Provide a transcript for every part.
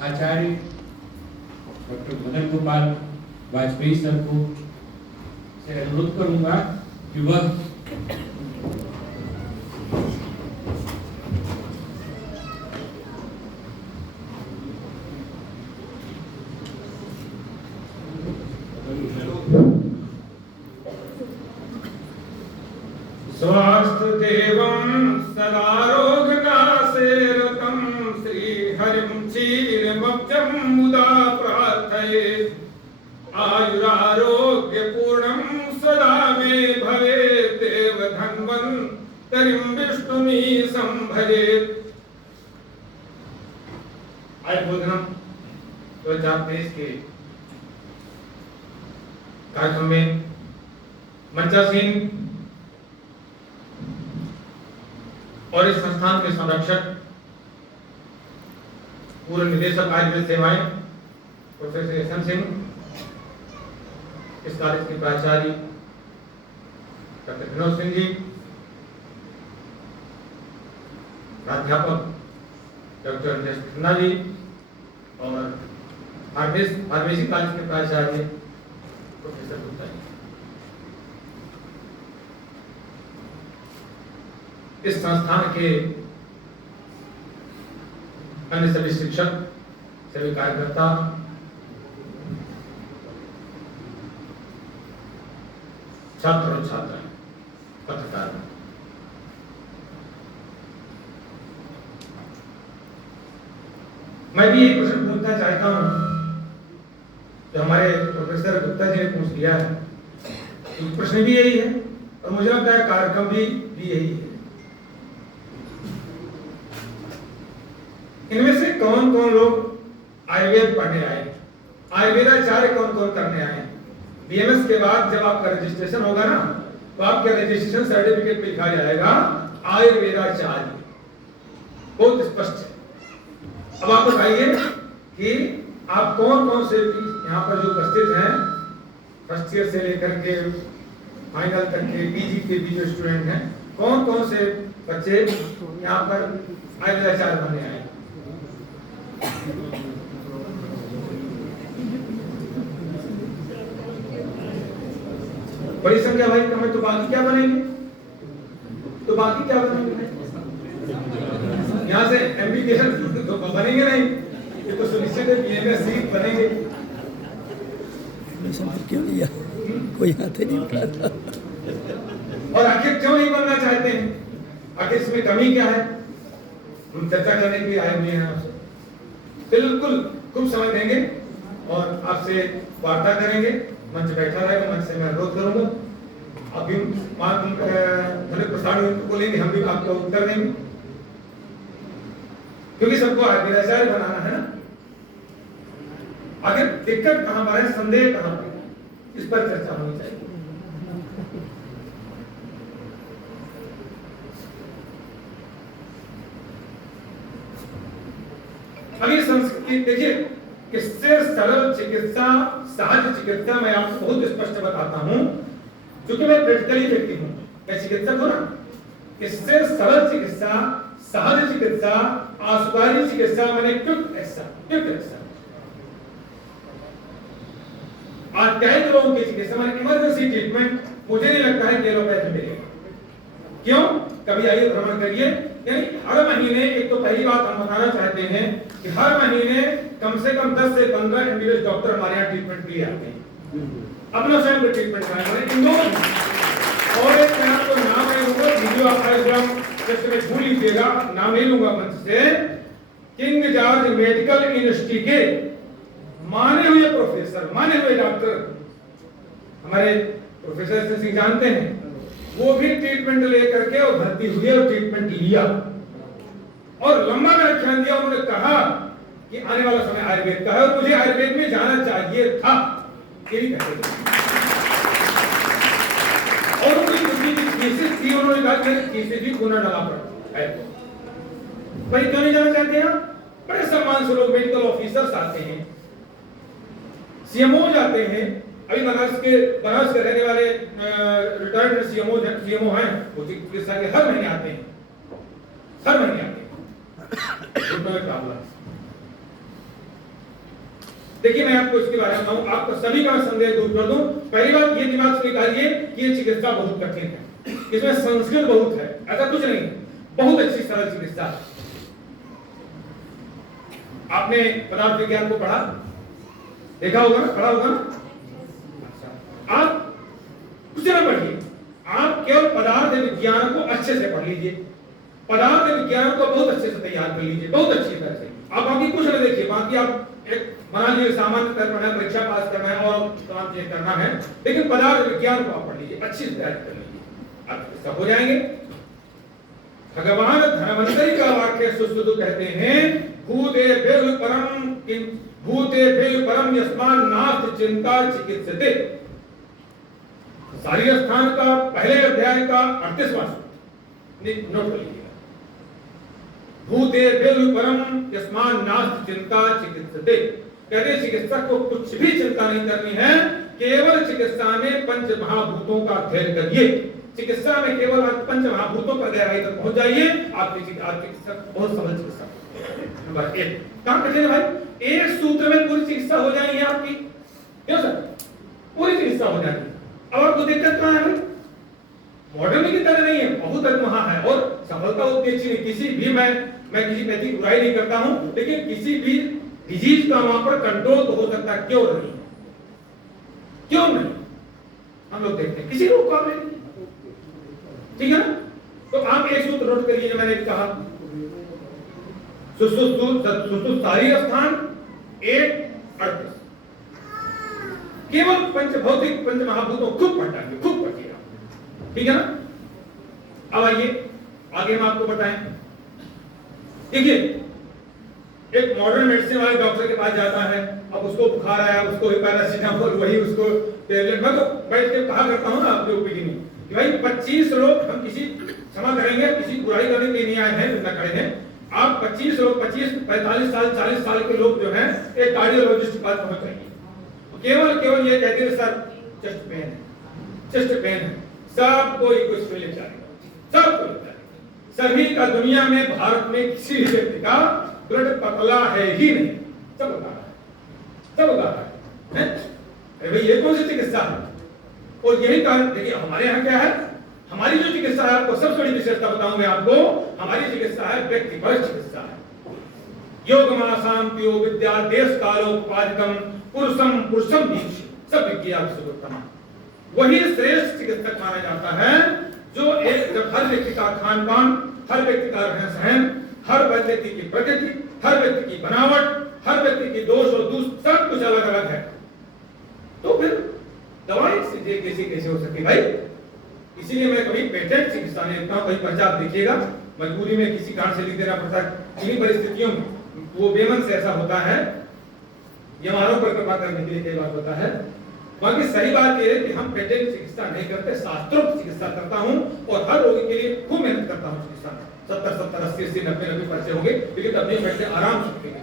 आचार्य doctor Madan Gopal Vajpayee sir को से अनुरोध करूंगा कि वह स्वास्थ्य देवं सदारोग्यनाशेरतं श्रीहरिं क्षीरमब्जं मुदा प्रार्थये आयुरारोग्यपूर्णं सदा मे भवेत् देवधन्वन्तरिं विष्णुमी संभजेत्। आज भोजनम 2023 के कार्यक्रम में मंचासीन और इस संस्थान के संरक्षक पूर्व निदेशक आयुर्वेद सेवाएं प्रोफेसर यशवंत सिंह, इस कॉलेज के प्राचार्य डॉक्टर विनोद सिंह जी, प्राध्यापक डॉक्टर अंजस खन्ना जी और फार्मेसी कॉलेज के प्राचार्य प्रोफेसर गुप्ता जी। इस संस्थान के अन्य सभी शिक्षक, सभी कार्यकर्ता, छात्र और छात्राएं, पत्रकार, मैं भी एक प्रश्न पूछना चाहता हूं जो हमारे प्रोफेसर गुप्ता जी ने पूछ लिया है। प्रश्न भी यही है और मुझे लगता है कार्यक्रम भी यही है। इनमें से कौन कौन लोग आयुर्वेद पढ़ने आए, आयुर्वेदाचार्य कौन कौन करने आए? बीएमएस के बाद जब आपका रजिस्ट्रेशन होगा ना, तो आपके रजिस्ट्रेशन सर्टिफिकेट पे लिखा जाएगा आयुर्वेदाचार्य, बहुत स्पष्ट है। अब आप बताइए कि आप कौन कौन से यहाँ पर जो उपस्थित हैं, फर्स्ट ईयर से लेकर के फाइनल तक के पीजी के भी जो स्टूडेंट हैं, कौन कौन से बच्चे यहाँ पर आयुर्वेदाचार्य बनने आए? बड़ी संख्या भाई कम है, तो बाकी क्या बनेंगे? यहाँ से एमबीबीएस तो बनेंगे नहीं, ये तो सुनिश्चित है बीएमएस सीट बनेंगे। क्यों लिया? कोई हाथ नहीं उठाता। और आखिर क्यों नहीं बनना चाहते हैं? आखिर इसमें कमी क्या है? हम चर्चा करने के लिए आए हुए हैं आपसे। बिल्कुल खूब समय देंगे और आपसे वार्ता करेंगे। मंच बैठा रहेगा, मंच से मैं अनुरोध करूंगा, अभी प्रसारण को लेंगे, हम भी आपको उत्तर देंगे, क्योंकि सबको आयुर्वेदाचार्य बनाना है ना। आखिर दिक्कत कहां पर है, संदेह कहां पर है, इस पर चर्चा होनी चाहिए। अभी संस्कृति देखिए, किससे सरल चिकित्सा, सहज चिकित्सा मैं आपको बहुत स्पष्ट बताता हूं, क्योंकि मैं प्रैक्टिकली व्यक्ति हूं, मैं चिकित्सक हूं ना। किससे सरल चिकित्सा, सहज चिकित्सा, आशुकारी चिकित्सा, मैंने क्विक एक्शन अत्याधिक लोगों की चिकित्सा, मैंने इमरजेंसी ट्रीटमेंट, मुझे नहीं लगता है कि एलोपैथी मिलेगा। क्यों? कभी आइए भ्रमण करिए, यानी हर महीने, एक तो पहली बात हम बताना चाहते हैं कि हर महीने कम से कम 10 से 15 एमबीबीएस डॉक्टर हमारे यहाँ ट्रीटमेंट के लिए आते हैं, अपना स्वयं का ट्रीटमेंट कराने। और एक मैं आपको नाम नहीं लूंगा, वीडियो आपका एकदम जैसे मैं भूल लीजिएगा, नाम नहीं लूंगा मंच से। किंग जॉर्ज मेडिकल यूनिवर्सिटी के माने हुए प्रोफेसर, माने हुए डॉक्टर, हमारे प्रोफेसर सिंह जानते हैं, वो भी ट्रीटमेंट लेकर के और भर्ती हुए और ट्रीटमेंट लिया और लंबा व्याख्यान दिया। उन्होंने कहा कि आने वाला समय आयुर्वेद का है और मुझे आयुर्वेद में जाना चाहिए था, ये भी कहते थे। और उनकी थीसिस थी, उन्होंने कहा कि थीसिस भी पुनः डाला पड़ा है। भाई क्यों नहीं जाना चाहते हैं? बड़े सम्मान से लोग मेडिकल ऑफिसर्स आते हैं, सीएमओ जाते हैं। अभी बनारस के रहने वाले रिटायर्ड सीएमओ हैं, वो चिकित्सा के हर महीने आते हैं। देखिए मैं आपको इसके बारे में बताऊं, आपको सभी का संदेह दूर कर दूं। पहली बात ये दिमाग से निकालिए कि ये चिकित्सा बहुत कठिन है, इसमें संस्कृत बहुत है, ऐसा कुछ नहीं, बहुत अच्छी सरल चिकित्सा है। आपने पदार्थ विज्ञान को पढ़ा, देखा होगा ना, पढ़ा होगा ना? अच्छा, आप कुछ ना पढ़िए, आप केवल पदार्थ विज्ञान को अच्छे से पढ़ लीजिए, पदार्थ विज्ञान को बहुत अच्छे से तैयार कर लीजिए, बहुत अच्छी तरह से। आप बाकी कुछ नहीं देखिए, बाकी आप एक मान लीजिए सामान्य स्तर पर परीक्षा पास करना है और तमाम चीजें करना है, लेकिन पदार्थ विज्ञान को आप पढ़ लीजिए, अच्छी से तैयारी कर लीजिए, आप सब हो जाएंगे। भगवान धन्वंतरि का वाक्य सुश्रुत कहते हैं, भूते भेव परम यस्मान नास्ति चिंता चिकित्सते। शारीर स्थान का पहले अध्याय का 38वां नोट कर लीजिएगा। भूते भेव परम यस्मान नास्ति चिंता चिकित्सते, कहते चिकित्सक को कुछ भी चिंता नहीं करनी है, केवल चिकित्सा में पंच महाभूतों का अध्ययन करिए। चिकित्सा में केवल पंच महाभूतों पर गहराई तक पहुंच जाइए, आप चिकित्सक बहुत सरल चिकित्सा। नंबर 1 काम कठिन है भाई, एक सूत्र में पूरी चिकित्सा हो जाएगी आपकी, क्यों सर? पूरी चिकित्सा हो जाएगी। अब आपको दिक्कत कहां है भाई? मॉडर्न की तरह नहीं है, बहुत अधमहा है और सफलता उतनी अच्छी नहीं। किसी भी मैं किसी व्यक्ति की बुराई नहीं करता हूं, लेकिन किसी भी डिजीज का वहां पर कंट्रोल तो हो सकता है, क्यों नहीं? क्यों नहीं? हम लोग देखते हैं किसी रोग का नहीं, ठीक है ना? तो आप एक सूत्र नोट करिए जो मैंने कहा, सुसुप्त शारीर स्थान 1:38, केवल पंच भौतिक पंच महाभूतों खूब पढ़िए, खूब पढ़िएगा, ठीक है ना? अब आइए आगे हम आपको बताएं। देखिए एक मॉडर्न मेडिसिन वाले डॉक्टर के पास जाता है, अब उसको बुखार आया, उसको पैरासिटामोल, वही उसको टेबलेट। मैं तो बैठ के कहा करता हूं ना आपके ओपीडी में कि भाई 25 लोग, हम किसी क्षमा करेंगे, किसी बुराई करने के लिए नहीं आए हैं, ना खड़े हैं। आप 25 लोग, 25, 45 साल, 40 साल के लोग जो हैं एक कार्डियोलॉजिस्ट के पास पहुंच जाएंगे, केवल ये कहते हैं सर चेस्ट पेन है, चेस्ट पेन है, सबको कुछ मिले जाएगा, सबको मिल जाएगा। सभी का दुनिया में, भारत में किसी भी व्यक्ति का ब्लड पतला है ही नहीं, सब बता रहा है, सब बता रहा है। अरे भाई ये कौन सी चिकित्सा है? और यही कारण देखिए हमारे यहाँ क्या है, हमारी जो चिकित्सा है, आपको सबसे बड़ी विशेषता बताऊं मैं आपको, हमारी चिकित्सा है व्यक्तिपरक चिकित्सा है। योगमासांत्यो विद्या देश कालोपादिकम पुरुषम पुरुषम दीक्ष सब विज्ञा सुगतम। वही श्रेष्ठ चिकित्सक माना जाता है जो एक जब हर व्यक्ति का खान पान, हर व्यक्ति का रहन सहन, हर व्यक्ति की प्रकृति, हर व्यक्ति की बनावट, हर व्यक्ति की दोष और दूष सब कुछ अलग अलग है, तो फिर दवाई से कैसे हो सकती भाई? इसीलिए मैं कभी पेटेंट चिकित्सा नहीं लिखता हूं, कहीं पर्चा आप देखिएगा, मजबूरी में किसी कारण से लिख देना पड़ता है, किन्हीं परिस्थितियों में वो बेमन से ऐसा होता है, यमारों पर कृपा करने के लिए कई बार होता है। बाकी सही बात यह है कि हम पेटेंट चिकित्सा नहीं करते, शास्त्रोक्त चिकित्सा करता हूं और हर रोगी के लिए खूब मेहनत करता हूं। चिकित्सा 70, 80, 90 पर्चे होंगे, लेकिन तब नहीं बैठते, आराम से लिखेंगे,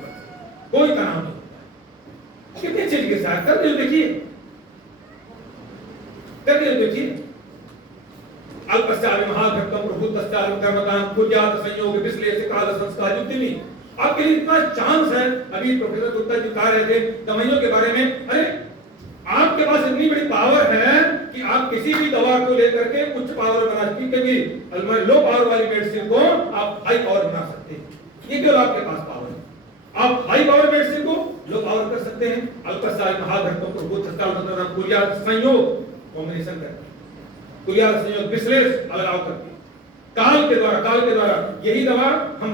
कोई तनाव नहीं। कितनी अच्छी चिकित्सा है, कर देखिए, करके देखिए। अल्पस्यापि महाभक्तम प्रभुतस्यापि कर्मतां कुर्यात् संयोग विश्लेषण काल संस्कार युक्तिनि। आपके लिए इतना चांस है, अभी प्रोफेसर गुप्ता जी बता रहे थे दवाइयों के बारे में। अरे आपके पास इतनी बड़ी पावर है कि आप किसी भी दवा को लेकर के उच्च पावर बना सकते हैं, लो पावर वाली मेडिसिन को आप हाई पावर बना सकते हैं, ये केवल आपके पास पावर है। आप हाई पावर मेडिसिन को लो पावर कर सकते हैं। अल्पस्यापि महाभक्तम प्रभुतस्यापि कुर्यात् संयोग कॉम्बिनेशन करके, कुर्यात् संयोग विश्लेषण अलगाव करके, काल के द्वारा यही दवा हम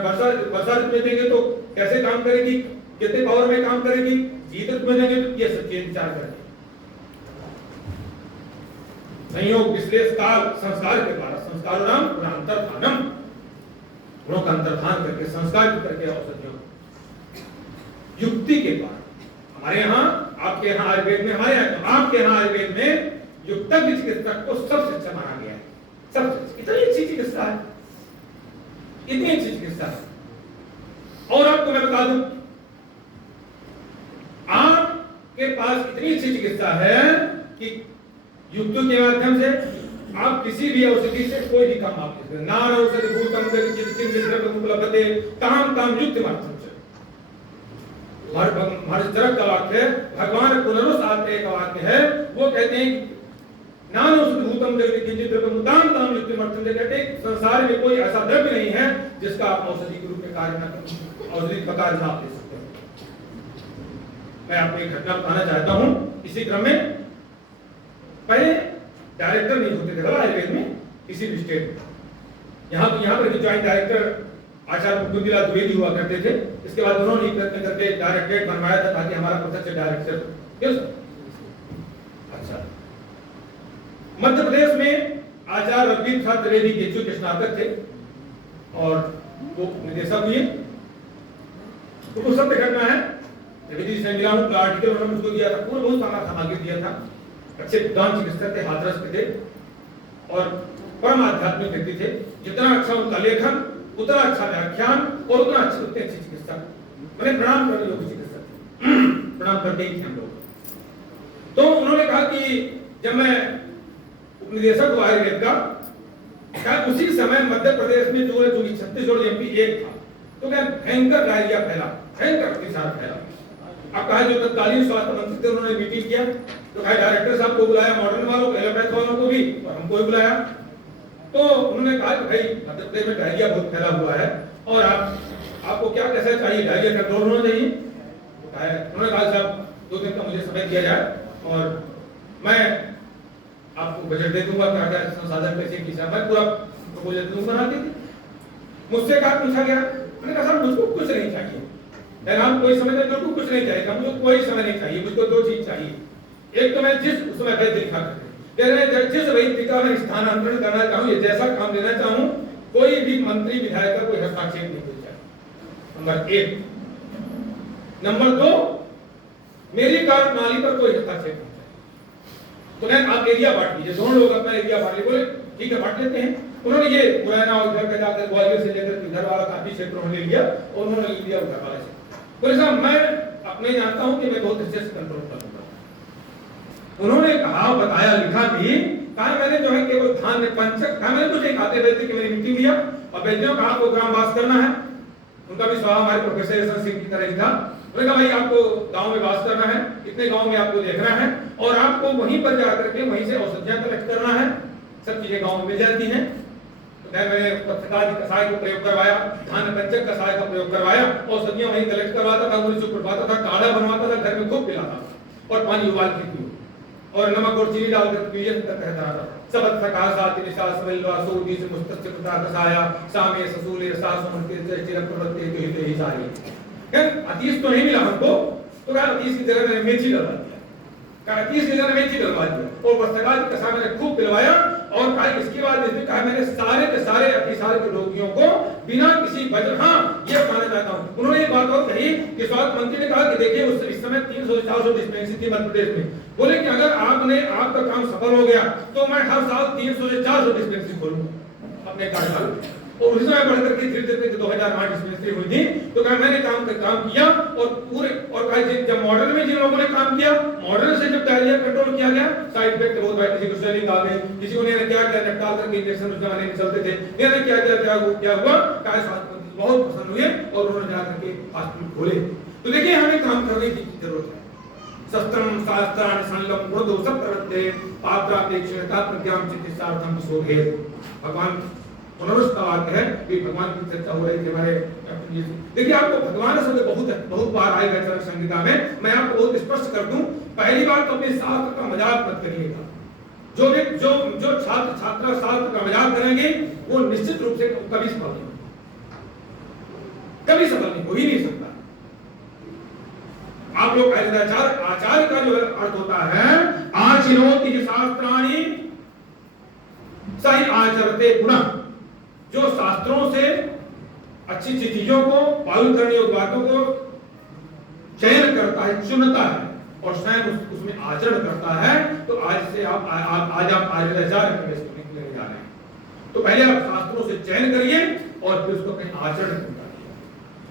वर्षा ऋतु में देंगे तो कैसे काम करेगी, कितने पावर में काम करेगी, शीत ऋतु में देंगे तो ये सब चीज विचार करेंगे। संयोग विश्लेषण काल संस्कार के द्वारा, संस्कारोनाम अंतर्धानम, गुणों का अंतर्धान करके, संस्कार करके औषधियों युक्ति के द्वारा। हमारे यहाँ, आपके यहाँ आयुर्वेद में, हमारे यहाँ आपके यहाँ आयुर्वेद में युक्तज्ञ चिकित्सक को सबसे अच्छा माना गया है, सबसे इतनी अच्छी चिकित्सा है, इतनी अच्छी चिकित्सा है। और आपको मैं बता दूं, आपके पास इतनी अच्छी चिकित्सा है कि युक्तों के माध्यम से आप किसी भी औषधि से कोई भी काम आप ले सकते हैं। नान औषधि भूतम जगत चित्तिम विद्रव्यम उपलब्धते काम युक्त माध्यम से हर्षचरक का वाक्य, भगवान पुनरुत्थाते का वाक्य है। वो कहते हैं नानो भूतम जगत किंचित द्रव्यमुताम ताम युक्तिमर्थम, कहते हैं संसार में कोई ऐसा द्रव्य नहीं है जिसका आप औषधि के रूप में कार्य न कर, औषधि का कार्य आप ले सकते हैं। मैं आपको एक घटना बताना चाहता हूं। इसी क्रम में पहले डायरेक्टर नहीं होते थे आयुर्वेद में किसी भी स्टेट में, यहाँ पर भी ज्वाइंट डायरेक्टर आचार्य मुकुंदलाल द्विवेदी हुआ करते थे। इसके बाद उन्होंने ही प्रयत्न करके डायरेक्टरेट बनवाया था ताकि हमारा प्रोफेसर डायरेक्टर। क्यों सर? अच्छा, मध्य प्रदेश में आचार्य रघुवीर प्रसाद द्विवेदी के जो स्नातक थे और वो निदेशक हुए। तो कुछ सत्य घटना है, द्विवेदी से मिला हूं, आर्टिकल उन्होंने मुझको दिया था, पूरा बहुत सारा सामग्री दिया था। अच्छे विद्वान चिकित्सक थे, हाथरस के थे और परम आध्यात्मिक व्यक्ति थे। जितना अच्छा उनका लेखन, उतना अच्छा व्याख्यान और उतना उतने अच्छे चिकित्सक। मैंने प्रणाम करने योग्य चिकित्सक थे, प्रणाम करते ही थे हम लोग। तो उन्होंने कहा कि जब मैं उपनिदेशक हुआ आयुर्वेद का, उसी समय मध्य प्रदेश में जो छत्तीसगढ़ एमपी एक था, तो क्या भयंकर डायरिया फैला, भयंकर अतिसार फैला। अब कहा जो तत्कालीन स्वास्थ्य मंत्री थे उन्होंने मीटिंग किया, तो कहा डायरेक्टर साहब को बुलाया, मॉडर्न वालों को, एलोपैथ वालों को भी और हमको भी बुलाया। तो उन्होंने कहा कि भाई मध्य प्रदेश में डायरिया बहुत फैला हुआ है और आपको क्या कैसा चाहिए, डायरिया कंट्रोल होना चाहिए। उन्होंने कहा साहब 2 दिन का मुझे समय दिया जाए और मैं आपको बजट दे दूंगा, क्या क्या संसाधन कैसे किया, मैं पूरा प्रपोजल दे दूंगा। मुझसे कहा पूछा गया, मैंने कहा सर मुझको कुछ नहीं चाहिए, नाम कोई समय नहीं, कुछ नहीं चाहिए, मुझे कोई समय नहीं चाहिए, मुझको 2 चीज चाहिए। एक तो मैं जिस उसमें वैद्य लिखा करते जिस वैद्य का मैं स्थानांतरण करना चाहूँ, ये जैसा काम लेना चाहूँ, कोई भी मंत्री विधायक का कोई हस्तक्षेप नहीं होना चाहिए, नंबर 1। नंबर 2, मेरी कार्यप्रणाली पर कोई हस्तक्षेप नहीं चाहिए। तो नहीं आप एरिया बांट लीजिए, दोनों लोग अपना एरिया बांट लीजिए। बोले ठीक है बांट लेते हैं। उन्होंने ये मुरैना और इधर का जाकर ग्वालियर से लेकर इधर वाला काफी क्षेत्र उन्होंने लिया और उन्होंने लिया उधर वाले से। बोले साहब मैं अपने जानता हूँ कि मैं बहुत अच्छे से कंट्रोल कर लूंगा। उन्होंने कहा, बताया, लिखा भी, कहा मैंने जो है केवल धान्य पंचक, कहा मैंने कुछ नहीं खाते वैद्य की, मैंने मीटिंग लिया और वैद्यों का आपको ग्रामवास करना है। उनका भी स्वभाव हमारे प्रोफेसर यशवंत सिंह की तरह ही था। उन्होंने कहा भाई आपको गांव में वास करना है, इतने गांव में आपको देखना है और आपको वहीं पर जाकर के वहीं से औषधियां कलेक्ट करना है, सब चीजें गांव में मिल जाती हैं। तो मैंने पत्रकार कषाय को प्रयोग करवाया, धान्य पंचक कषाय का प्रयोग करवाया, औषधियां वहीं कलेक्ट करवाता था, उन्हें सुप्रभाता था, काढ़ा बनवाता था, घर में खूब पिलाता था और पानी उबाल के पियो और नमक और चीनी डालकर पीजिए तक कहता था। सबत सकाशाति निशास वल्वा सोदी से मुस्तस्तिकता कसाया सामे ससूले सासुमते चिरक प्रवृत्ति तो हिते ही सारी। अतीस तो नहीं मिला हमको, तो कहा अतीस की जगह मैंने मेथी डलवा दिया, कहा अतीस की जगह मेथी डलवा दिया और वस्तकाल कसा मैंने खूब पिलवाया और कहा इसके बाद इसने कहा मैंने सारे के सारे अतिसार के रोगियों को बिना किसी वजह, हाँ ये बताना चाहता हूँ, उन्होंने एक बात और कही कि स्वास्थ्य मंत्री ने कहा कि देखिए इस समय 300 से 400 डिस्पेंसरी थी मध्य प्रदेश में, बोले कि अगर आपका काम सफल हो गया तो मैं हर साल 300 से 400 डिस्पेंसरी खोलूंगा अपने कार्यकाल में। और उस समय बढ़कर के धीरे-धीरे 2008 डिस्पेंसरी हुई थी। तो कहा मैंने काम किया और पूरे और कहा जब मॉडर्न में जिन लोगों ने काम किया, मॉडर्न से जब डायरिया कंट्रोल किया गया, साइड इफेक्ट बहुत भाई, किसी को स्वेलिंग आ गई, किसी को ने क्या नेपटाल करके इंजेक्शन उस जमाने में चलते थे, मैंने क्या हुआ, कहा स्वास्थ्य मंत्री बहुत पसंद हुए और उन्होंने जाकर के हॉस्पिटल खोले। तो देखिए हमें काम करने की जरूरत है। शस्त्रम शास्त्राणि संलम गुणदोष प्रवृत्ते पात्रापेक्षता प्रज्ञाम चिकित्सार्थम शोभे। भगवान पुनरुत्थान वाक्य है कि भगवान की चर्चा हो रही थी हमारे। देखिए आपको भगवान शब्द बहुत बार आएगा चरक संहिता में। मैं आपको बहुत स्पष्ट कर दूं, पहली बार तो अपने शास्त्र का मजाक मत करिएगा। जो छात्र शास्त्र का मजाक करेंगे वो निश्चित रूप से कभी सफल नहीं हो ही नहीं सकता। आप लोग आचार्य का जो अर्थ होता है आचिनोति शास्त्राणि सही आचरते पुनः, जो शास्त्रों से अच्छी चीजों को पालन करने योग्य बातों को चयन करता है, चुनता है और स्वयं उसमें आचरण करता है। तो आज से आप आचार्य प्रवेश करने के लिए जा रहे हैं। तो पहले आप शास्त्रों से चयन करिए और फिर उसको अपने आचरण में उतारिए।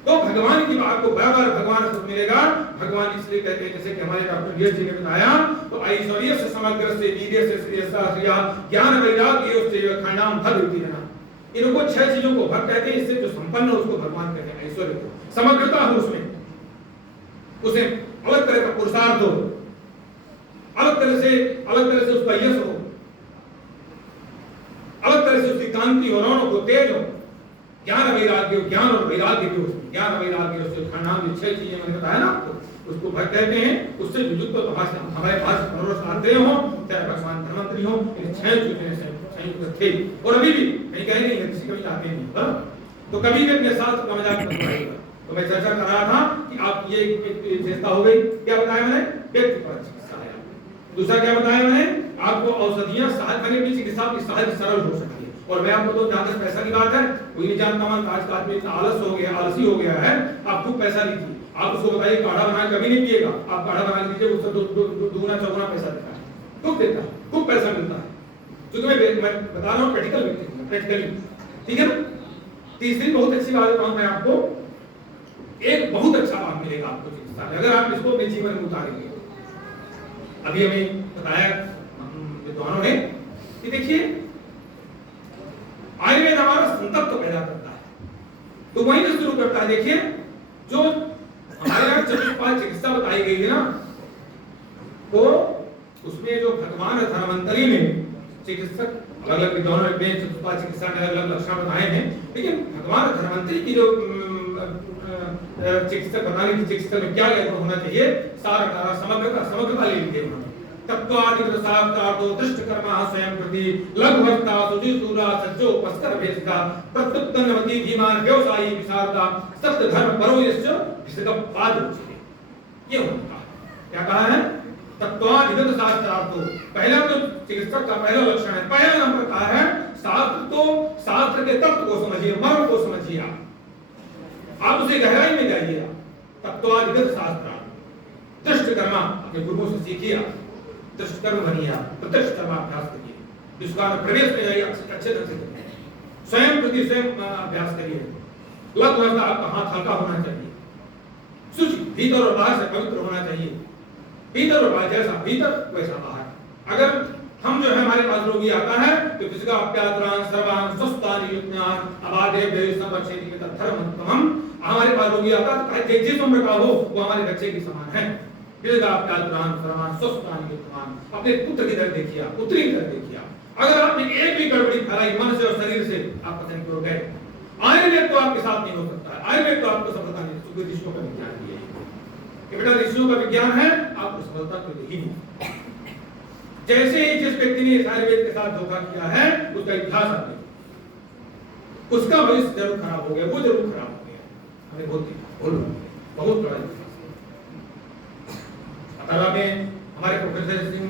तो भगवान की बात को बार-बार भगवान से मिलेगा। भगवान इसलिए कहते हैं जैसे कि हमारे डॉक्टर वीर जी ने बताया, तो ऐश्वर्य से समग्र से वीर्य से ज्ञान वैराग्य से खंडाम फल होती है ना। इनको 6 चीजों को भक्त कहते हैं। इससे जो संपन्न उसको भगवान कहते हैं, ऐश्वर्य को, समग्रता हो उसमें। उसे अलग तरह का पुरुषार्थ हो, अलग तरह से उसका यश हो, अलग तरह से उसकी कांति हो, रौनक हो, तेज हो, ज्ञान वैराग्य हो, ज्ञान और वैराग्य भी हो, ज्ञान वैराग्य उसके नाम जो 6 चीजें मैंने बताया ना आपको, उसको भक्त कहते हैं। उससे युक्त तो हमारे पास मनोरथ आते हो, चाहे भगवान धनवंतरी हो, इन 6 चीजें से संयुक्त थे और अभी भी कहीं कहीं नहीं है, किसी कभी आते नहीं है। तो कभी भी अपने साथ का मजाक मत उड़ाइएगा। तो मैं चर्चा कर रहा था कि आप ये विशेषता हो गई। क्या बताया मैंने? व्यक्ति पर चिकित्सा है। दूसरा क्या बताया मैंने? आपको औषधियां सहज बने की चिकित्सा की सहज सरल हो सकती है। और मैं आपको तो जहां तक पैसा की बात है, कोई नहीं जानता मान आज का आदमी इतना आलसी हो गया है, आप खूब पैसा लीजिए, आप उसको बताइए काढ़ा बना कभी नहीं पिएगा, आप काढ़ा बना लीजिए, उससे दुगुना चौगुना पैसा देता है, खूब देता है, खूब पैसा मिलता है। क्योंकि मैं बता रहा हूँ प्रैक्टिकली, ठीक है ना। तीसरी बहुत अच्छी बात बताऊं मैं आपको, एक बहुत अच्छा लाभ मिलेगा आपको चिकित्सा में अगर आप इसको अपने जीवन में उतारेंगे। अभी हमें बताया विद्वानों ने कि देखिए आयुर्वेद हमारा संतप्त पैदा करता है, तो वहीं से शुरू करता है। देखिए जो हमारे यहाँ चतुष्पाद चिकित्सा बताई गई है ना, तो उसमें जो भगवान धनवंतरी ने चिकित्सक अलग अलग विद्वानों ने चतुष्पाद चिकित्सा में अलग अलग लक्षण बताए हैं, लेकिन भगवान धनवंतरी की जो चिकित्सक बताने की चिकित्सा में क्या होना चाहिए, सारा समग्रता ले लीजिए उन्होंने। तत्वादिगत शास्त्रार्थो दृष्ट कर्मा स्वयं प्रति लघुभक्ता सुजिसूरा सज्जो पस्कर भेषका प्रत्युत्पन्नवती धीमान व्यवसायी विशारदा सत्य धर्म परो यश्च विसर्ग पाद उच्यते। ये होता क्या कहा है? तत्वादिगत शास्त्रार्थो, पहला तो चिकित्सक का पहला लक्षण है, पहला नंबर कहा है शास्त्र के तत्व को समझिए, मर्म को समझिए, आप उसे गहराई में जाइए। तत्वादिगत शास्त्रार्थ, दृष्ट कर्मा अपने गुरुओं से सीखिए, दृष्ट कर्म बनिए, प्रत्यक्ष कर्माभ्यास करिए, जिसका प्रवेश में जाइए अच्छे ढंग से करिए, स्वयं प्रति स्वयं अभ्यास करिए, लगभग आपका हाथ हल्का होना चाहिए, शुचि भीतर और बाहर से पवित्र होना चाहिए, भीतर और बाहर जैसा भीतर वैसा बाहर। अगर हम जो है हमारे पास रोगी आता है तो किसका अप्यात्रान सर्वान स्वस्थान युज्ञान अबाधे बेसम बच्चे धर्म, हमारे पास रोगी आता है तो जिस उम्र का हो वो हमारे बच्चे के समान है। किसका अप्यात्रान सर्वान स्वस्थान युज्ञान, अपने पुत्र की तरफ देखिए, पुत्री की तरफ देखिए। अगर आपने एक भी गड़बड़ी फैलाई मन से और शरीर से, आप पता नहीं क्यों गए। आयुर्वेद तो आपके साथ नहीं हो सकता है, आयुर्वेद तो आपको सफलता नहीं, क्योंकि ऋषियों का विज्ञान दिया है, बेटा ऋषियों का विज्ञान है, आपको सफलता तो ही नहीं। जैसे ही जिस व्यक्ति ने आयुर्वेद के साथ धोखा किया है उसका इतिहास आप देखो, उसका भविष्य जरूर खराब हो गया, वो जरूर खराब हो गया। हमें बहुत बड़ा अताला में हमारे प्रोफेसर सिंह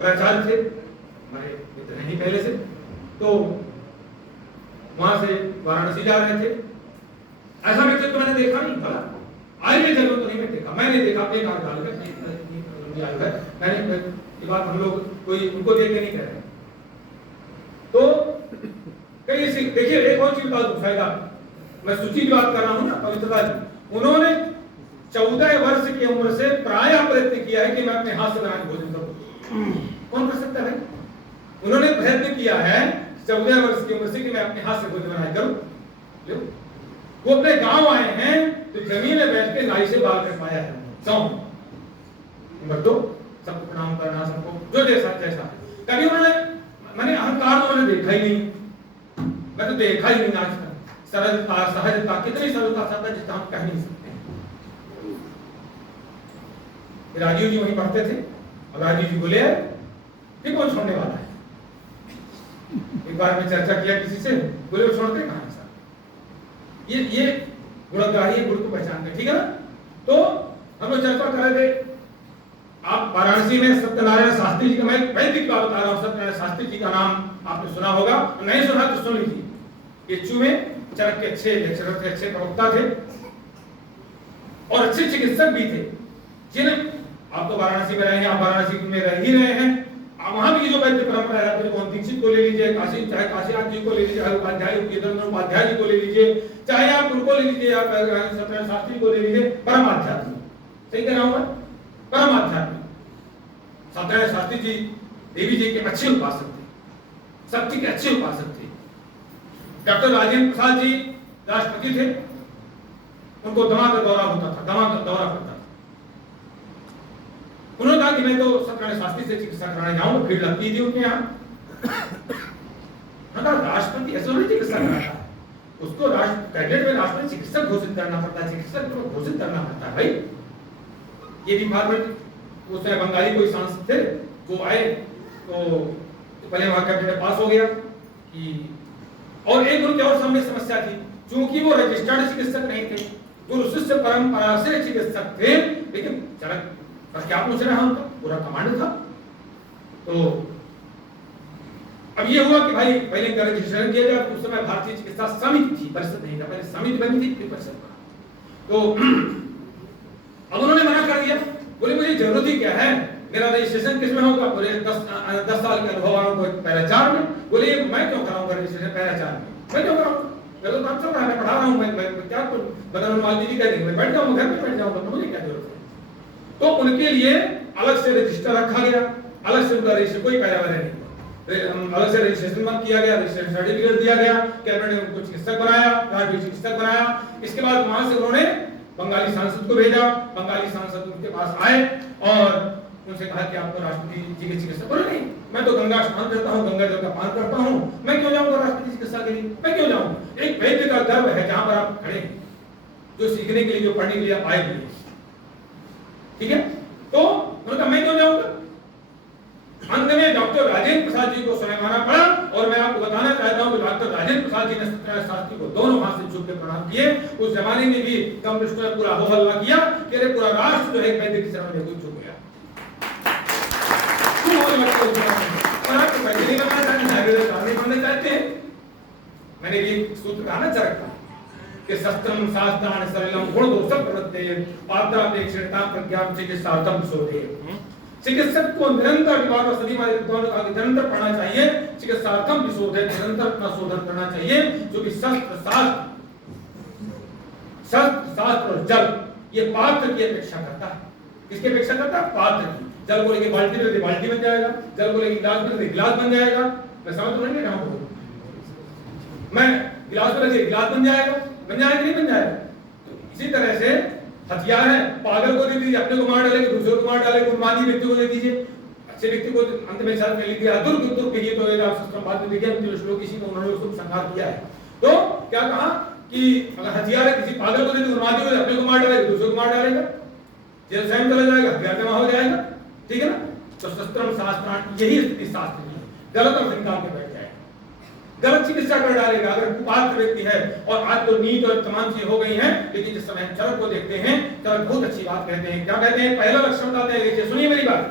प्राचार्य थे, हमारे मित्र नहीं पहले से, तो वहां से वाराणसी जा रहे थे। ऐसा व्यक्तित्व मैंने देखा नहीं, भला आयुर्वेद जगह तो नहीं देखा, मैंने देखा अपने कार्यकाल में मैंने ये बात हम लोग कोई उनको देख के नहीं कह रहे। तो कई ऐसी देखिए, एक और चीज बात फायदा, मैं सूची की बात कर रहा हूं ना, पवित्रता जी, उन्होंने 14 वर्ष की उम्र से प्राय प्रयत्न किया है कि मैं अपने हाथ से बना के भोजन करूं। कौन कर सकता है? उन्होंने प्रयत्न किया है 14 वर्ष की उम्र से कि मैं अपने हाथ से भोजन बनाया करूं। वो अपने गांव आए हैं तो जमीन में बैठ के नाई से बाल कटवाया है। नंबर 2, सबको प्रणाम करना, सबको जो जैसा कभी उन्होंने मैंने अहंकार तो मैंने देखा ही नहीं, मैं तो देखा ही नहीं आज तक। सरलता सहजता, कितनी सरलता सहजता जितना हम कह नहीं सकते। राजीव जी वहीं पढ़ते थे और राजीव जी बोले ये कौन छोड़ने वाला है। एक बार मैं चर्चा किया किसी से, बोले वो छोड़ते कहां है सर, ये गुणग्राही गुण को पहचानते, ठीक है ना। तो हम लोग चर्चा कर रहे थे, आप वाराणसी में सत्यनारायण शास्त्री जी का, मैं वैदिक बात बता रहा हूं, सत्यनारायण शास्त्री जी का नाम आपने सुना होगा, नहीं सुना तो सुन लीजिए। ये में चरक के अच्छे लेक्चरर थे, अच्छे प्रवक्ता थे और अच्छे चिकित्सक भी थे, जिन्हें आप तो वाराणसी में रहे हैं, आप वाराणसी में रह ही रहे हैं, वहां भी जो वैद्य परंपरा है, दीक्षित को ले लीजिए, चाहे काशीनाथ जी को ले लीजिए, चाहे उपाध्याय जी को ले लीजिए, चाहे आप उनको ले लीजिए, आप सत्यनारायण शास्त्री को ले लीजिए, परम आध्यात्मिक, सही कह रहा हूं मैं, परम आध्यात्मिक। सत्यनारायण शास्त्री जी देवी जी के अच्छे उपासक थे, शक्ति के अच्छे उपासक थे। डॉक्टर राजेंद्र प्रसाद जी राष्ट्रपति थे, उनको दमा का दौरा होता था, दमा का दौरा पड़ता था। उन्होंने कहा कि मैं तो सत्यनारायण शास्त्री से चिकित्सा कराने जाऊंगा, भीड़ लगती थी उनके यहाँ। राष्ट्रपति ऐसे नहीं चिकित्सा कराता है, उसको कैबिनेट में राष्ट्रपति चिकित्सक घोषित करना पड़ता है, चिकित्सक को घोषित करना पड़ता है भाई। ये डिपार्टमेंट उसमें बंगाली कोई सांसद थे, वो आए तो पहले वहां कैबिनेट पास हो गया कि, और एक उनके और सामने समस्या थी, क्योंकि वो रजिस्टर्ड चिकित्सक नहीं थे, गुरु शिष्य परंपरा से चिकित्सक थे, लेकिन पर क्या पूछ रहे हैं, उनका पूरा कमांड था। तो अब ये हुआ कि भाई पहले इनका रजिस्ट्रेशन किया जाए। उस समय भारतीय चिकित्सा समिति थी, परिषद नहीं था, पहले समिति बनी थी फिर परिषद बना। तो अब उन्होंने मना कर दिया, बोले मुझे जरूरत ही क्या है, मेरा रजिस्ट्रेशन किस में होगा, बोले 10 साल के अनुभव वालों को पहले 4 में। बोले मैं क्यों कराऊंगा रजिस्ट्रेशन पहले 4 में, मैं क्यों कराऊंगा, मैं तो काम चल रहा है, मैं पढ़ा रहा हूँ, मैं क्या बदन मालती जी कह देंगे मैं बैठ जाऊंगा, घर में बैठ जाऊंगा, मुझे क्या जरूरत है। तो उनके लिए अलग से रजिस्टर रखा गया, अलग से उनका रजिस्टर, कोई पैरावार नहीं, अलग से रजिस्ट्रेशन मत किया गया, रजिस्ट्रेशन सर्टिफिकेट दिया गया, कैबिनेट ने उनको चिकित्सक बनाया, राज्य चिकित्सक बनाया। इसके बाद वहां से उन्होंने बंगाली सांसद को भेजा, बंगाली सांसद उनके पास आए और उनसे कहा कि आपको राष्ट्रपति जी की चिकित्सा। बोले नहीं, मैं तो गंगा स्नान करता हूँ, गंगा जल का पान करता हूँ, मैं क्यों जाऊंगा राष्ट्रपति चिकित्सा के लिए, मैं क्यों जाऊंगा। एक वैद्य का गर्व है जहां पर आप खड़े, जो सीखने के लिए, जो पढ़ने के लिए आए हुए, ठीक है। तो उन्होंने कहा मैं क्यों जाऊंगा। अंत में डॉक्टर राजेंद्र प्रसाद जी को स्वयं आना पड़ा, और मैं आपको बताना चाहता हूं कि डॉक्टर राजेंद्र प्रसाद जी ने सत्यनारायण शास्त्री को दोनों हाथ से झुक के प्रणाम किए। उस जमाने में भी कम्युनिस्टों ने पूरा हो हल्ला किया कि अरे पूरा राष्ट्र जो है वैद्य की शरण में झुक गया। और आपको वैद्य नहीं बनना चाहते, बनना चाहते हैं। मैंने भी सूत्र कहा ना चरक कि शस्त्रम शास्त्राणि सरलम गुणदोषं प्रवृत्ते पात्रापेक्षिता प्रज्ञां चिकित्सार्थम शोधे। चिकित्सक को निरंतर विभाग सदी हमारे विद्वानों का निरंतर पढ़ना चाहिए, चिकित्सार्थम विशोधे, निरंतर अपना शोधन करना चाहिए, जो कि शस्त्र और जल ये पात्र की अपेक्षा करता है। किसकी अपेक्षा करता है, पात्र की। जल को लेके बाल्टी में बाल्टी बन जाएगा, जल को लेके गिलास में गिलास बन जाएगा। मैं समझ तो नहीं रहा हूं, मैं गिलास में लगे गिलास बन जाएगा नहीं बन जाएगा। तो इसी तरह से हथियार है, पागल को दे दीजिए, अपने को मार डालेंगे, दूसरे को मार डालेंगे, उन्मादी व्यक्ति को दे दीजिए, अच्छे व्यक्ति को अंत में शर्त में लिख दिया दुर्ग ये तो आप सिस्टम बाद में देखिए श्लोक इसी को उन्होंने उसको संहार किया है। तो क्या कहा कि अगर हथियार है, किसी पागल को दे दीजिए, उन्मादी को अपने को मार डालेगा, दूसरे को मार डालेगा, जेल स्वयं चला जाएगा, हथियार जमा हो जाएगा, ठीक है ना। तो शस्त्रम शास्त्राण यही स्थिति शास्त्र की, गलत और निकाल के बैठ जाएगा, गलत चिकित्सा कर डालेगा अगर कुपात्र व्यक्ति है। और आज तो नीट और तमाम चीजें हो गई हैं, लेकिन जिस समय चरक को देखते हैं, चरक बहुत अच्छी बात कहते हैं। क्या कहते हैं, पहला लक्षण बताते हैं, सुनिए मेरी बात।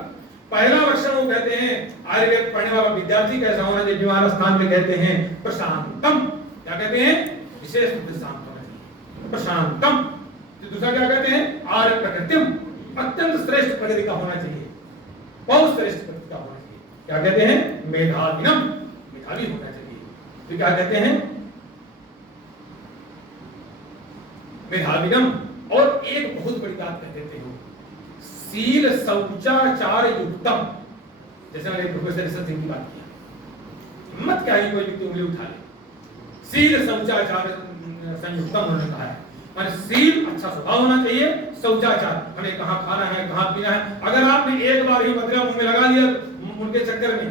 पहला लक्षण वो कहते हैं, आयुर्वेद पढ़ने वाला विद्यार्थी कैसा होना चाहिए, बीमार स्थान में कहते हैं प्रशांतम। क्या कहते हैं, विशेष शांत होना चाहिए, प्रशांतम। दूसरा क्या कहते हैं, आर्य प्रकृतिम, अत्यंत श्रेष्ठ प्रकृति का होना चाहिए, बहुत श्रेष्ठ प्रकृति का होना चाहिए। क्या कहते हैं, मेधाविनम, मेधावी होना चाहिए। तो क्या कहते हैं, मेधाविनम। और एक बहुत बड़ी बात कह देते हैं, शील शौचाचार युक्तम। जैसे मैंने प्रोफेसर सिंह की बात किया, मत क्या ही कोई व्यक्ति उंगली उठा ले, शील शौचाचार संयुक्तम उन्होंने कहा है, माने शील अच्छा स्वभाव होना चाहिए, शौचाचार हमें कहाँ खाना है, कहाँ पीना है। अगर आपने एक बार ही मदिरा मुंह में लगा लिया उनके चक्कर में,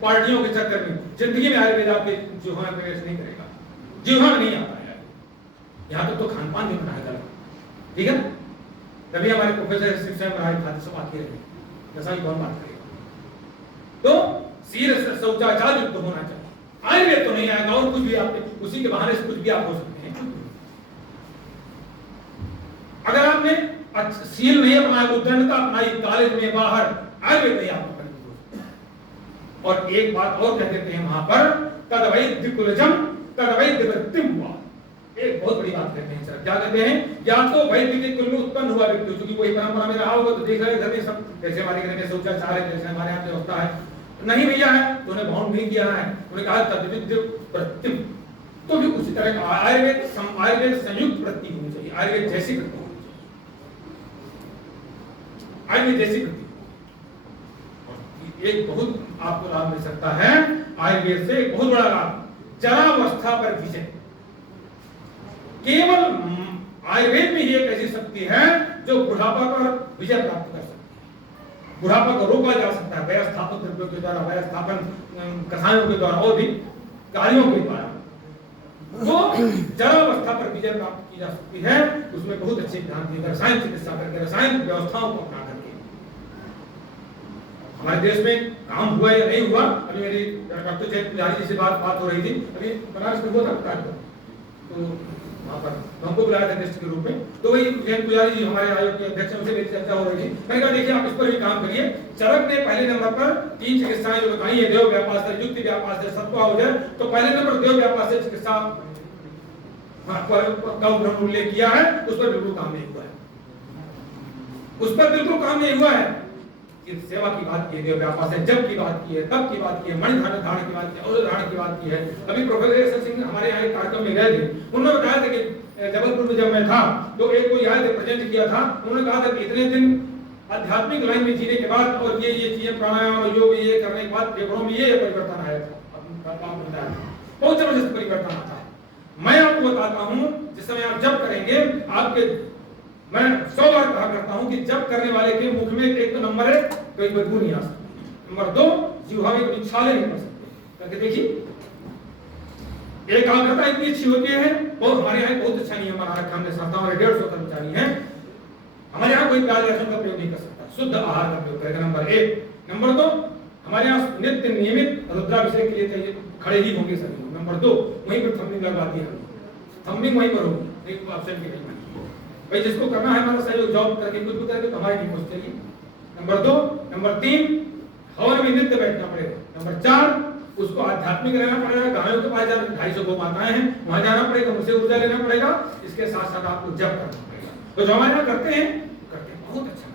पार्टियों के चक्कर में, जिंदगी में आयुर्वेद आपके जीवा में प्रवेश नहीं करेगा, जीवा में नहीं आता है। यहाँ तक तो खान-पान भी बनाया गलत, ठीक है। तभी हमारे प्रोफेसर शिव महाराज खाते सब आते रहे, जैसा ही कौन बात करेगा। तो शील शौचाचार युक्त होना चाहिए। आयुर्वेद तो नहीं आएगा, और कुछ भी आप उसी के बहाने से कुछ भी आप हो सकते हैं। अगर आपने शील नहीं अपनाया, उद्दंडता अपनाई कॉलेज में बाहर, आयुर्वेद नहीं आपको। और एक बात और कह देते हैं वहां पर, तद्वैद्य कुलजम तद्वैद्य वृत्तिम हुआ। एक बहुत बड़ी बात कहते हैं सर, क्या कहते हैं, या तो वैद्य के कुल में उत्पन्न हुआ व्यक्ति, क्योंकि कोई परंपरा में रहा होगा तो देख रहे घर में सब, जैसे हमारे घर में शौचाचार है, जैसे हमारे यहाँ व्यवस्था है, नहीं भैया है तो उन्हें बाउंड नहीं किया है, उन्हें कहा तद्वैद्य वृत्तिम। तो भी उसी तरह का आयुर्वेद संयुक्त वृत्ति होनी चाहिए, आयुर्वेद जैसी वृत्ति होनी चाहिए, आयुर्वेद जैसी वृत्ति। एक बहुत आपको लाभ मिल सकता है आयुर्वेद से, बहुत बड़ा लाभ, जरावस्था पर विजय। केवल आयुर्वेद में ही एक ऐसी शक्ति है जो बुढ़ापा पर विजय प्राप्त कर सकती है। बुढ़ापा को रोका जा सकता है व्यवस्थापन द्रव्यों के द्वारा, व्यवस्थापन कषायों के द्वारा और भी कार्यों के द्वारा। तो जरावस्था पर विजय प्राप्त की जा सकती है। उसमें बहुत अच्छी ध्यान दी रसायन चिकित्सा करके, रसायन व्यवस्थाओं को अपना करके। हमारे देश में काम हुआ या नहीं हुआ, अभी मेरी डॉक्टर जय पुजारी जी से बात हो रही थी, अभी बनारस में हुआ था कार्यक्रम, तो वहाँ पर हमको बुलाया था गेस्ट के रूप में। तो वही जय पुजारी जी हमारे आयोग के अध्यक्ष, उनसे मेरी चर्चा हो रही थी। मैंने कहा देखिए आप इस पर भी काम करिए। चरक ने पहले नंबर पर 3 चिकित्साएं जो बताई है, देव व्यापार, युक्ति व्यापार, सत्वा हो जाए, तो पहले नंबर देव व्यापार चिकित्सा का उल्लेख किया है। उस पर बिल्कुल काम नहीं हुआ है, उस पर बिल्कुल काम नहीं हुआ है। सेवा की बात की है, व्यापार से जब की बात की है, तब की बात की है, मणिधारण धारण की बात की है, और धारण की बात की है। अभी प्रोफेसर सिंह हमारे यहाँ कार्यक्रम में गए थे, उन्होंने बताया था कि जबलपुर में जब मैं था तो एक कोई आया था, प्रेजेंट किया था, उन्होंने कहा था कि इतने दिन आध्यात्मिक लाइन में जीने के बाद और ये चीजें प्राणायाम योग ये करने के बाद फेफड़ों में ये परिवर्तन आया था। बहुत जबरदस्त परिवर्तन आता है। मैं आपको बताता हूँ, जिस समय आप जब करेंगे आपके, मैं 100 बार कहा करता हूं कि जब करने वाले के मुख में एक तो नंबर 1 कोई बदबू नहीं आ सकती, नंबर 2 जीवा में कोई छाले नहीं पड़ सकते। करके देखिए, एकाग्रता इतनी अच्छी होती है। और हमारे यहाँ बहुत अच्छा नियम बना रखा हमने संस्थाओं में, 150 कर्मचारी हैं हमारे यहाँ, कोई प्याज लहसुन का प्रयोग नहीं कर सकता, शुद्ध आहार का प्रयोग करेगा, नंबर 1। नंबर 2, हमारे यहाँ नित्य नियमित रुद्राभिषेक के लिए चाहिए खड़े ही होंगे सभी। नंबर 2, वहीं पर थंबिंग लगवा दी हमने, थंबिंग वहीं पर होगी, एक ऑप्शन की नहीं भाई, जिसको करना है हमारा सहयोग जॉब करके कुछ भी करके तो हमारी टीम पहुंच चलिए। नंबर 2, नंबर 3 हवन में नित्य बैठना पड़ेगा। नंबर 4 उसको आध्यात्मिक रहना पड़ेगा, गायों के पास जाना, 250 गौ माताएं हैं वहां जाना पड़ेगा, उनसे ऊर्जा लेना पड़ेगा। इसके साथ साथ आपको जप करना पड़ेगा। तो जो हमारे यहाँ करते हैं बहुत अच्छा।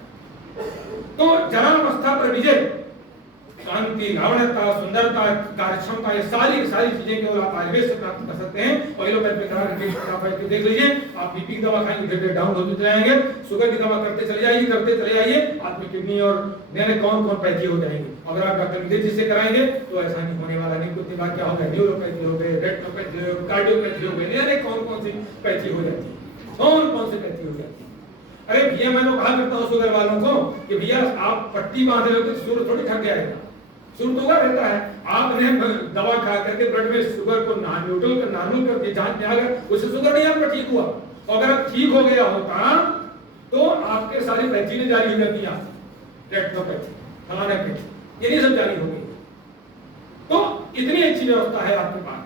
तो जरावस्था पर विजय, शांति, लावण्यता, सुंदरता, कार्यक्षमता, ये सारी चीजें केवल आप आयुर्वेद से प्राप्त कर सकते हैं। और एलोपैथी करा के देख लीजिए, आप बीपी की दवा खाएंगे धीरे-धीरे डाउन होते चले जाएंगे, शुगर की दवा करते चले जाइए, आपकी किडनी और नए कौन पैथी हो जाएंगे। अगर आप डॉक्टर विजय जी से कराएंगे तो ऐसा नहीं होने वाला। नहीं, कुछ बात क्या होगा, न्यूरोपैथी हो गए, रेटिनोपैथी हो गए, कार्डियोपैथी हो गई, नए कौन सी पैथी हो जाती है, कौन सी पैथी हो जाती है। अरे भैया, मैं तो कहा करता हूँ शुगर वालों को कि भैया आप पट्टी बांध रहे हो तो शुगर थोड़ी थक जाएगा, शुरू तो हुआ रहता है। आपने दवा खा करके ब्लड में शुगर को नॉर्मल कर दिया, जांच में आ गया, उससे शुगर नहीं आपका ठीक हुआ। और अगर ठीक हो गया होता तो आपके सारी पैथी ने जारी हो जाती है, रेटिनोपैथी, फलाना पैथी, ये नहीं सब जारी हो गई। तो इतनी अच्छी व्यवस्था है आपके पास।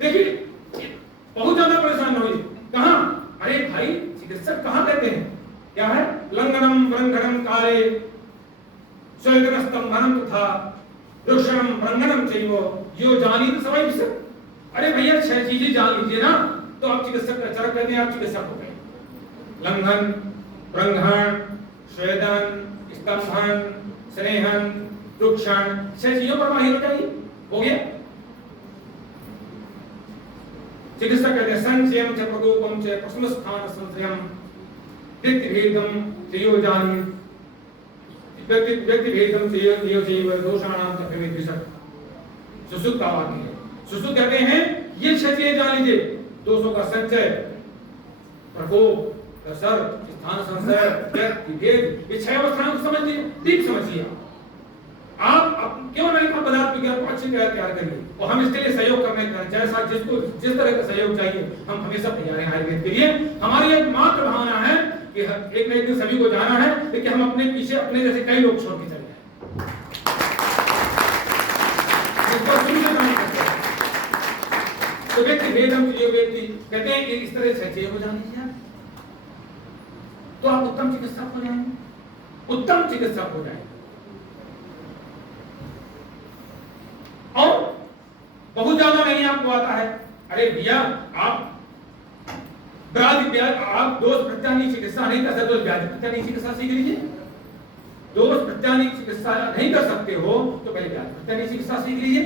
देखिए, बहुत ज्यादा परेशान न होइए। कहां? अरे भाई, चिकित्सक कहां कहते हैं क्या है? लंघनम व्रंघनम काले स्वर्गनस्तंभनम तथा रुक्षणम व्रंघनम चैव यो जानीत सवै विशद। अरे भैया, 6 चीजें जान लीजिए ना तो आप चिकित्सक का चरक कहते हैं, आप चिकित्सक हो गए। लंघन, व्रंघन, स्वेदन, स्तंभन, स्नेहन, रुक्षण, 6 चीजों पर माहिर हो जाइए, हो गया। चिकित्सक कहते हैं संशयम च प्रकोपम च प्रथमस्थान संशयम व्यक्तिभेदम त्रियोजानी व्यक्तिभेदम त्रियोजैव दोषाणाम च प्रवेदिशः। सुसुप्त का वाक्य है। सुसुप्त कहते हैं ये 6 चीजें जान लीजिए, दोषों का संचय, प्रकोप, असर, स्थान संशय, व्यक्तिभेद, ये 6 अवस्थाएं को समझ लीजिए, डीप समझिए। आप क्यों नहीं का पदार्थ विज्ञान को अच्छी तरह तैयार करिए और हम इसके लिए सहयोग करने का, जैसा जिसको जिस तरह का सहयोग चाहिए हम हमेशा तैयार हैं आयुर्वेद के लिए। हमारी एक मात्र भावना है कि एक न एक दिन सभी को जाना है, लेकिन हम अपने पीछे अपने जैसे कई लोग छोड़ के चले जाए। तो व्यक्ति भेदम जो व्यक्ति कहते हैं इस तरह से चाहिए हो जाने तो आप उत्तम चिकित्सक हो जाएंगे, उत्तम चिकित्सक हो जाएंगे। और बहुत ज्यादा नहीं आपको आता है। अरे भैया, आप आप दोष प्रत्यानी चिकित्सा नहीं कर सकते तो व्याधि प्रत्यानी चिकित्सा सीख लीजिए। दोष प्रत्यानी चिकित्सा नहीं कर सकते हो तो पहले व्याधि प्रत्यानी चिकित्सा सीख लीजिए,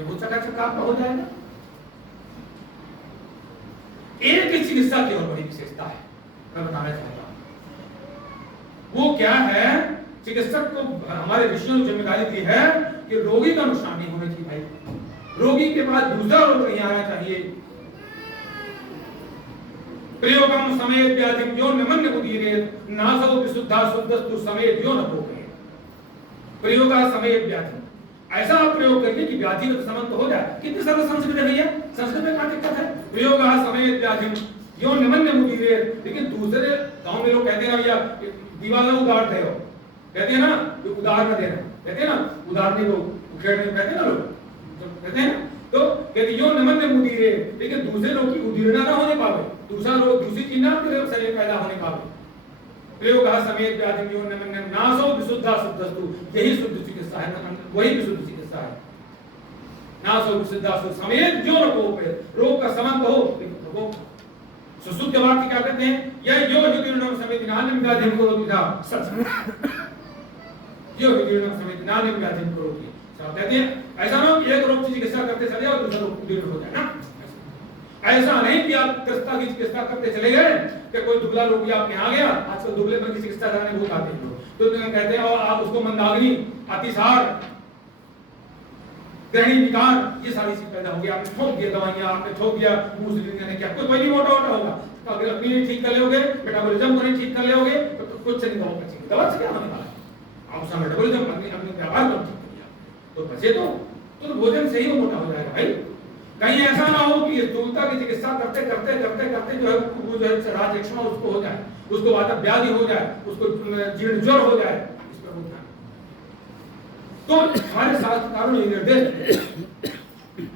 वो चकाचक आपका हो जाएगा। एक ही चिकित्सा की और बड़ी विशेषता है, मैं बताना चाहता हूं। वो क्या है? चिकित्सक को हमारे ऋषियों ने जिम्मेदारी दी है कि रोगी का नुकसान नहीं होना चाहिए भाई, रोगी के पास दूसरा रोग नहीं आना चाहिए। प्रयोगम समेत व्याधिम यो न मन्य उदीरे नासो विशुद्धा शुद्धस्तु समेत यो न भोगे। प्रयोगा समेत व्याधि, ऐसा आप प्रयोग करिए कि व्याधि का समन तो हो जाए। कितने सरल संस्कृत है भैया, संस्कृत में क्या दिक्कत है? प्रयोगा समेत व्याधिम यो न मन्य उदीरे। लेकिन दूसरे गांव में लोग कहते हैं भैया दीवाना उदार दे हो, कहते हैं ना जो उदार न देना, कहते हैं ना उदारने को उखेड़ने कहते हैं ना लोग, कहते हैं तो कहते यो न मन्य उदीरे। लेकिन दूसरे लोग की उदीरना ना होने पावे, दूसरा लोग दूसरी चीज ना शरीर पैदा होने पावे। प्रयोग समेत व्याधि यो न मन्य नासो विशुद्धा शुद्धस्तु, यही शुद्ध चिकित्सा है, वही विशुद्ध चिकित्सा है। नासो विशुद्धा शुद्ध समेत जो रोग है, रोग का समन हो लेकिन सुशुद्ध वाक्य क्या कहते हैं? यह यो हिदीर्णम समेत नान्यम व्याधिम करोति था सच, यो हिदीर्णम समेत नान्यम व्याधिम करोति। सब कहते हैं ऐसा ना कि एक रोग की चिकित्सा करते चले और दूसरा रोग उदीर्ण हो जाए ना, ऐसा नहीं कि आप त्रस्ता की चिकित्सा करते चले गए कि कोई दुबला रोगी आपके यहाँ आ गया। आजकल दुबलेपन की चिकित्सा कराने बहुत आते हैं लोग, तो कहते हैं और आप उसको मंदाग्नि, अतिसार, ग्रहणी विकार, ये सारी चीज पैदा हो गई, आपने ठोक दिया दवाइयां, आपने ठोक दिया मूसलिन ने क्या, कोई भी मोटा होगा तो अगर अपनी नहीं ठीक कर लोगे, मेटाबॉलिज्म को नहीं ठीक कर लोगे तो कुछ नहीं दवा बचेगी। दवा से क्या होने वाला है? आप उसका मेटाबॉलिज्म अपने व्यवहार को ठीक कर लिया तो बचे तो भोजन से ही वो मोटा हो जाएगा भाई। कहीं ऐसा ना हो कि स्थूलता की चिकित्सा करते करते करते करते जो है वो जो है राजयक्ष्मा उसको हो जाए, उसको वातव व्याधि हो जाए, उसको जीर्ण ज्वर हो जाए। इस पर वो ध्यान, तो हमारे शास्त्रकारों ने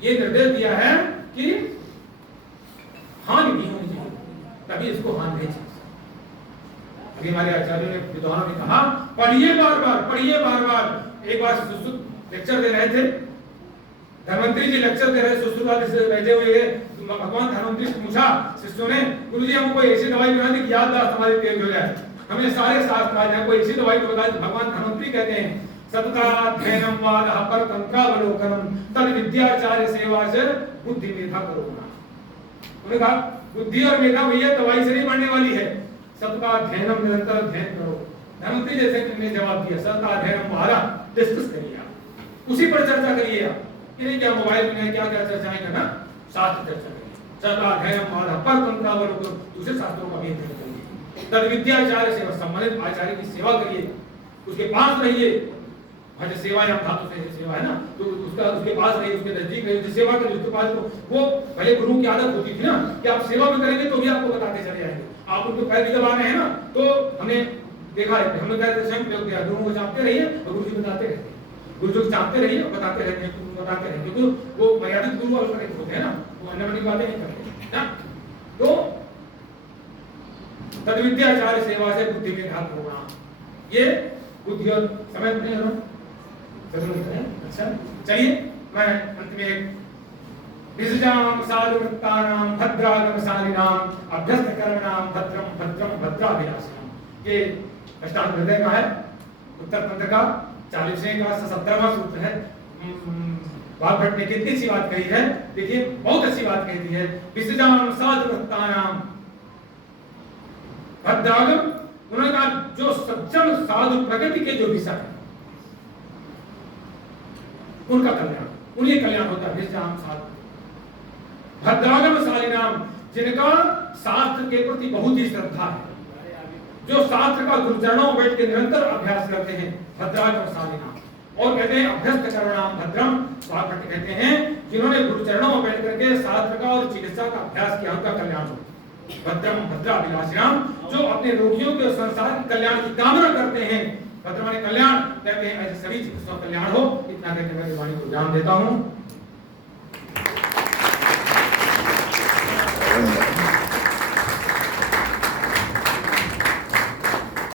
ये निर्देश दिया है कि हानि नहीं होनी चाहिए, तभी इसको हानि नहीं चाहिए। अभी हमारे आचार्यों ने विद्वानों ने कहा पढ़िए बार बार, पढ़िए बार बार। एक बार लेक्चर दे रहे थे, धनवंतरी जी लेक्चर दे रहे, सुश्रुत से बैठे हुए भगवान धनवंतरी से पूछा शिष्यों ने, गुरुजी हमको ऐसी दवाई बना दी कि याददाश्त हमारी तेज हो जाए, हमें सारे शास्त्र आ जाए, कोई ऐसी दवाई तो बता। भगवान धनवंतरी कहते हैं सतताध्ययनम वादः परतंत्रावलोकनम तद विद्याचार्य सेवा से बुद्धि मेधा करोना। उन्होंने कहा बुद्धि और मेधा भैया दवाई से नहीं बढ़ने वाली है, सतताध्ययनम निरंतर अध्ययन करो। धनवंतरी जैसे ने जवाब दिया सतताध्ययनम वादः डिस्कस करिए आप, उसी पर चर्चा करिए आप, ये नहीं क्या मोबाइल में क्या क्या चर्चाएं करना, शास्त्र चर्चा करिए। सतताध्ययनम वादः परतंत्रावलोकनम, दूसरे शास्त्रों का भी अध्ययन करिए। तद विद्याचार्य सेवा, संबंधित आचार्य की सेवा करिए, उसके पास रहिए। जैसे सेवा या धातु से सेवा है ना, तो उसका उसके पास रहिए, उसके नजदीक रहिए, सेवा करिए उसके पास। तो वो पहले गुरु की आदत होती थी ना कि आप सेवा में करेंगे तो भी आपको बताते चले जाएंगे। आप उनको पैर भी दबा रहे हैं ना, तो हमने देखा है, हमने कहते स्वयं प्रयोग किया, गुरु को चाहते रहिए और गुरु जी बताते रहते हैं, गुरु जी चाहते रहिए और बताते रहते हैं, बताते रहते हैं, क्योंकि वो मर्यादित गुरु और होते हैं ना, वो अन्य बड़ी बातें नहीं करते ना। तो तद विद्याचार्य सेवा से बुद्धि में घात होगा, ये बुद्धि और समय नहीं हो अच्छा। चलिए मैं अंत में विसजाम साधुवृत्तानाम भद्रागमशालिनाम अभ्यस्तकरणाम भद्रम भद्रम भद्राभिलाषिनाम, ये अष्टांग हृदय का है, उत्तर तंत्र का 40वें का 77वां सूत्र है। वाग्भट ने कितनी अच्छी बात कही है, देखिए बहुत अच्छी बात कही है। विसजाम साधुवृत्तानाम भद्रागम, उन्होंने कहा जो सज्जन साधु प्रगति के जो विषय है उनका कल्याण, उन्हीं कल्याण होता है। भद्रागमशालिनाम, जिनका शास्त्र के प्रति बहुत ही श्रद्धा है, जो शास्त्र का गुरुचरणों में बैठ के निरंतर अभ्यास करते हैं, भद्रागमशालिनाम। और कहते हैं अभ्यस्त करणाम भद्रम, वाग्भट कहते हैं जिन्होंने गुरुचरणों में बैठ करके शास्त्र का और चिकित्सा का अभ्यास किया उनका कल्याण हो। भद्रम भद्राभिलाषिनाम, जो अपने रोगियों के संसार के कल्याण की कामना करते हैं, भद्रमाने कल्याण कहते हैं, ऐसे सभी चिकित्सा कल्याण हो। इतना कहकर मैं वाणी को विराम देता हूँ।